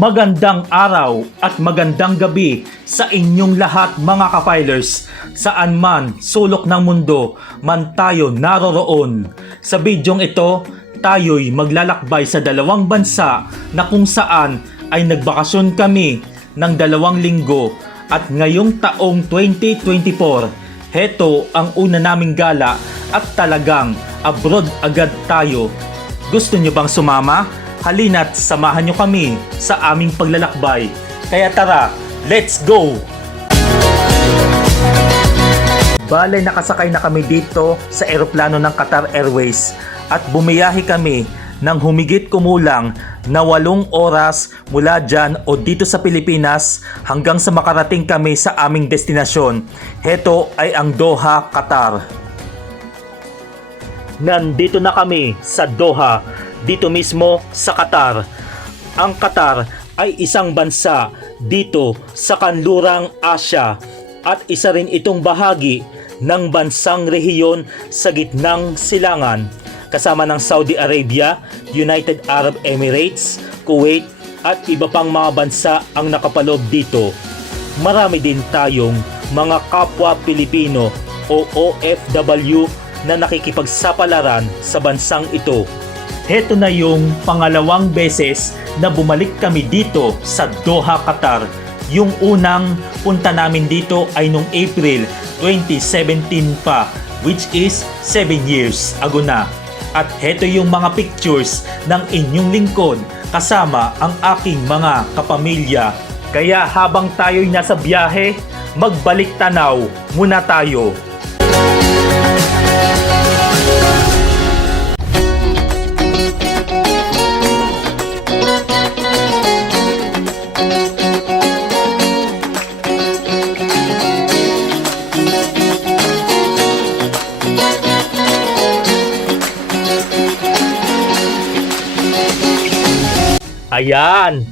Magandang araw at magandang gabi sa inyong lahat mga ka-filers. Saan man sulok ng mundo man tayo naroroon. Sa bidyong ito, tayo'y maglalakbay sa dalawang bansa na kung saan ay nagbakasyon kami ng 2 linggo at ngayong taong 2024, heto ang una naming gala at talagang abroad agad tayo. Gusto nyo bang sumama? Halina't samahan nyo kami sa aming paglalakbay. Kaya tara, let's go! Bale, nakasakay na kami dito sa eroplano ng Qatar Airways at bumiyahe kami ng humigit kumulang na 8 oras mula dyan o dito sa Pilipinas hanggang sa makarating kami sa aming destinasyon. Heto ay ang Doha, Qatar. Nandito na kami sa Doha, dito mismo sa Qatar. Ang Qatar ay isang bansa dito sa kanlurang Asya at isa rin itong bahagi ng bansang rehiyon sa gitnang silangan kasama ng Saudi Arabia, United Arab Emirates, Kuwait at iba pang mga bansa ang nakapaloob dito. Marami din tayong mga kapwa Pilipino o OFW na nakikipagsapalaran sa bansang ito. Heto na yung pangalawang beses na bumalik kami dito sa Doha, Qatar. Yung unang punta namin dito ay noong April 2017 pa, which is 7 years ago na. At heto yung mga pictures ng inyong lingkod kasama ang aking mga kapamilya. Kaya habang tayo'y nasa biyahe, magbalik tanaw muna tayo. Ayan,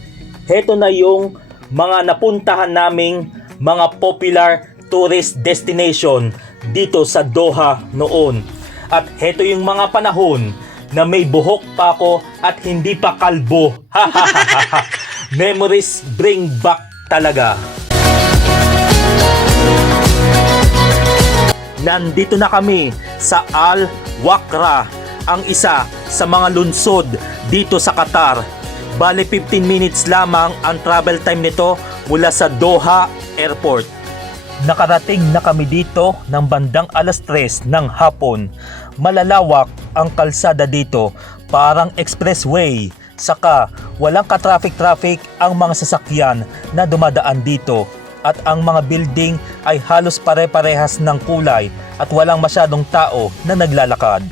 heto na yung mga napuntahan naming mga popular tourist destination dito sa Doha noon. At heto yung mga panahon na may buhok pa ako at hindi pa kalbo. Memories bring back talaga. Nandito na kami sa Al Wakra, ang isa sa mga lungsod dito sa Qatar. Bale 15 minutes lamang ang travel time nito mula sa Doha Airport. Nakarating na kami dito ng bandang 3:00 ng hapon. Malalawak ang kalsada dito, parang expressway. Saka walang ka-traffic ang mga sasakyan na dumadaan dito. At ang mga building ay halos pare-parehas ng kulay at walang masyadong tao na naglalakad.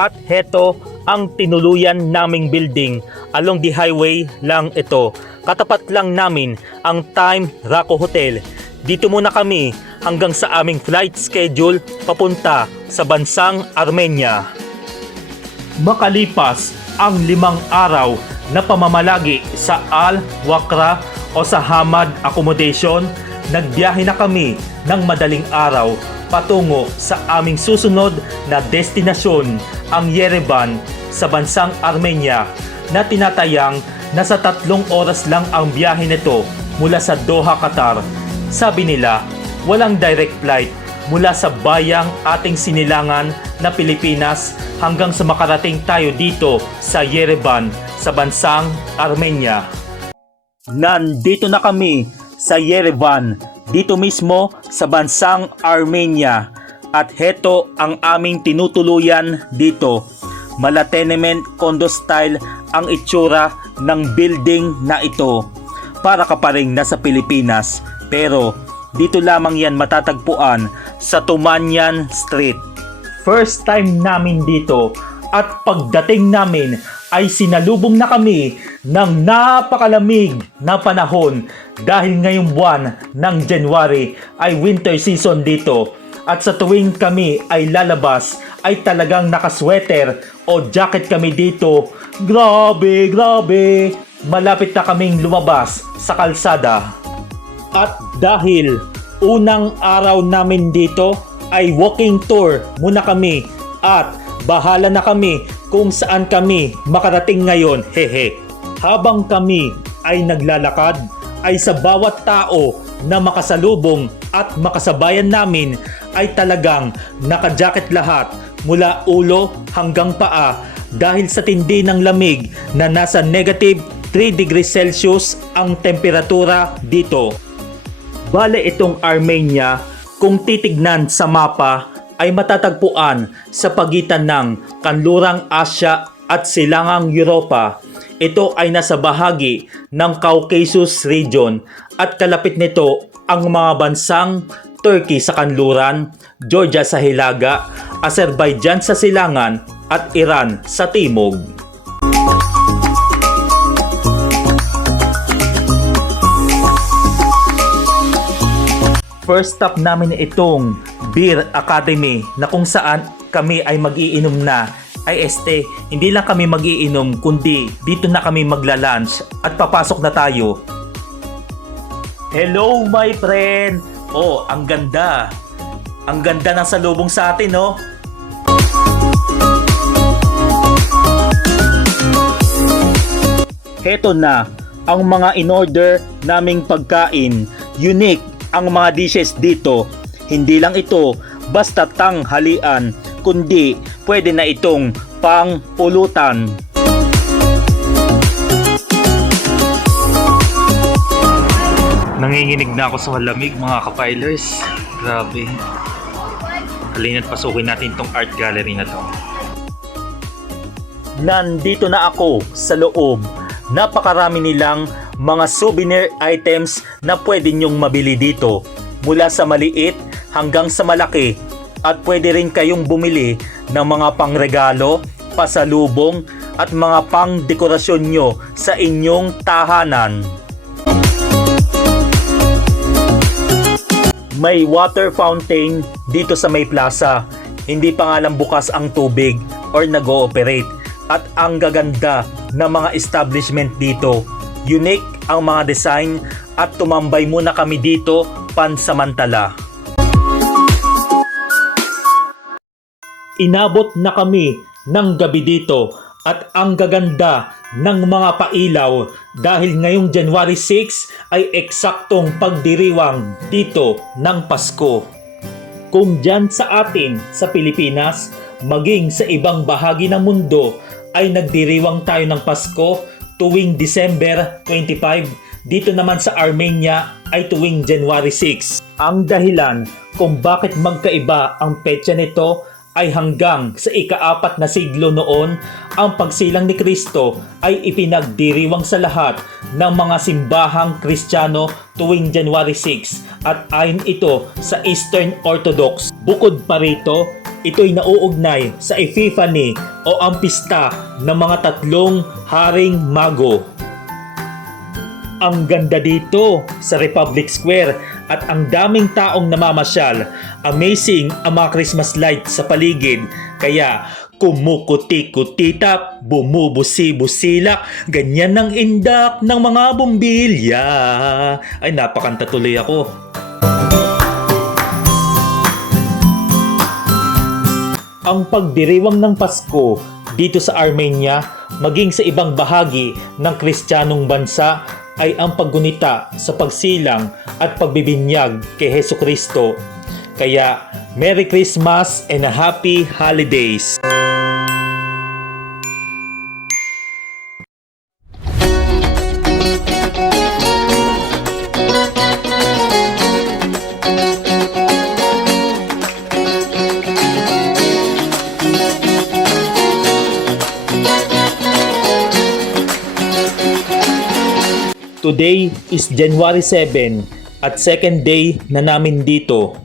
At heto ang tinuluyan naming building, along the highway lang ito. Katapat lang namin ang Time Raco Hotel. Dito muna kami hanggang sa aming flight schedule papunta sa bansang Armenia. Makalipas ang 5 araw na pamamalagi sa Al Wakra o sa Hamad Accommodation, nagbiyahe na kami ng madaling araw patungo sa aming susunod na destinasyon, ang Yerevan sa bansang Armenia, na tinatayang nasa 3 oras lang ang biyahe nito mula sa Doha, Qatar. Sabi nila, walang direct flight mula sa bayang ating sinilangan na Pilipinas hanggang sa makarating tayo dito sa Yerevan sa bansang Armenia. Nandito na kami sa Yerevan, dito mismo sa bansang Armenia. At heto ang aming tinutuluyan dito. Mala tenement condo style ang itsura ng building na ito. Para ka pa rin nasa Pilipinas, pero dito lamang yan matatagpuan sa Tumanian Street. First time namin dito at pagdating namin ay sinalubong na kami ng napakalamig na panahon dahil ngayong buwan ng January ay winter season dito. At sa tuwing kami ay lalabas ay talagang nakasweater o jacket kami dito. Grabe, grabe! Malapit na kaming lumabas sa kalsada. At dahil unang araw namin dito ay walking tour muna kami at bahala na kami kung saan kami makarating ngayon, hehe. Habang kami ay naglalakad ay sa bawat tao na makasalubong at makasabayan namin ay talagang nakajacket lahat mula ulo hanggang paa dahil sa tindi ng lamig na nasa negative 3 degrees Celsius ang temperatura dito. Bale itong Armenia, kung titignan sa mapa, ay matatagpuan sa pagitan ng kanlurang Asya at silangang Europa. Ito ay nasa bahagi ng Caucasus region at kalapit nito ang mga bansang Turkey sa kanluran, Georgia sa hilaga, Azerbaijan sa silangan at Iran sa timog. First stop namin itong Beer Academy na kung saan kami ay mag-iinom na. Ay hindi lang kami mag-iinom kundi dito na kami magla-lunch at papasok na tayo. Hello my friend! Oh, ang ganda! Ang ganda ng salubong sa atin, no? Heto na ang mga in-order naming pagkain. Unique ang mga dishes dito. Hindi lang ito basta tanghalian, kundi pwede na itong pang-pulutan. Nanginginig na ako sa malamig mga kapilers. Grabe. Halina't pasukin natin tong art gallery na to. Nandito na ako sa loob. Napakarami nilang mga souvenir items na pwede nyong mabili dito. Mula sa maliit hanggang sa malaki. At pwede rin kayong bumili ng mga pangregalo, pasalubong at mga pang-dekorasyon nyo sa inyong tahanan. May water fountain dito sa may plaza. Hindi pa nga lang bukas ang tubig or nag-ooperate. At ang gaganda ng mga establishment dito. Unique ang mga design at tumambay muna kami dito pansamantala. Inabot na kami ng gabi dito at ang gaganda ng mga pailaw dahil ngayong January 6 ay eksaktong pagdiriwang dito ng Pasko. Kung dyan sa atin sa Pilipinas, maging sa ibang bahagi ng mundo ay nagdiriwang tayo ng Pasko tuwing December 25, dito naman sa Armenia ay tuwing January 6. Ang dahilan kung bakit magkaiba ang petsa nito ay hanggang sa ika-4 na siglo noon, ang pagsilang ni Kristo ay ipinagdiriwang sa lahat ng mga simbahang Kristiyano tuwing January 6 at ayon ito sa Eastern Orthodox. Bukod pa rito, ito'y nauugnay sa Epiphany o ang pista ng mga tatlong haring mago. Ang ganda dito sa Republic Square at ang daming taong namamasyal. Amazing ang mga Christmas lights sa paligid. Kaya kumukuti-kutitap, bumubusi-busilak, ganyan ang indak ng mga bumbilya. Ay, napakanta tuloy ako. Ang pagdiriwang ng Pasko dito sa Armenia, maging sa ibang bahagi ng Kristiyanong bansa, ay ang paggunita sa pagsilang at pagbibinyag kay Hesus Kristo. Kaya, Merry Christmas and a Happy Holidays! Today is January 7 at second day na namin dito.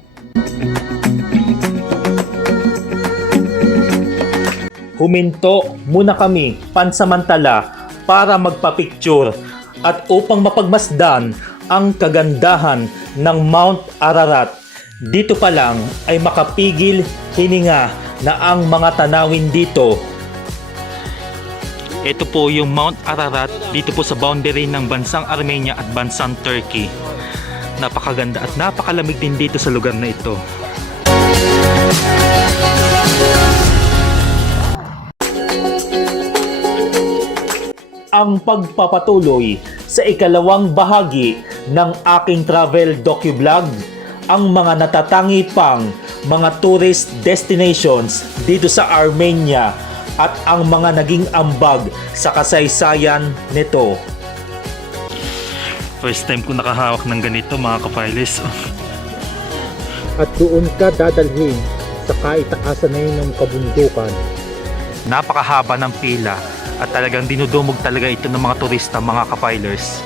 Huminto muna kami pansamantala para magpa-picture at upang mapagmasdan ang kagandahan ng Mount Ararat. Dito pa lang ay makapigil hininga na ang mga tanawin dito. Ito po yung Mount Ararat dito po sa boundary ng bansang Armenia at bansang Turkey. Napakaganda at napakalamig din dito sa lugar na ito. Ang pagpapatuloy sa ikalawang bahagi ng aking travel docu-vlog, ang mga natatangi pang mga tourist destinations dito sa Armenia at ang mga naging ambag sa kasaysayan nito. First time ko nakahawak ng ganito mga kapiles. At doon ka dadalhin sa kaitaasan na yun ng kabundukan. Napakahaba ng pila at talagang dinudumog talaga ito ng mga turista mga kapilers.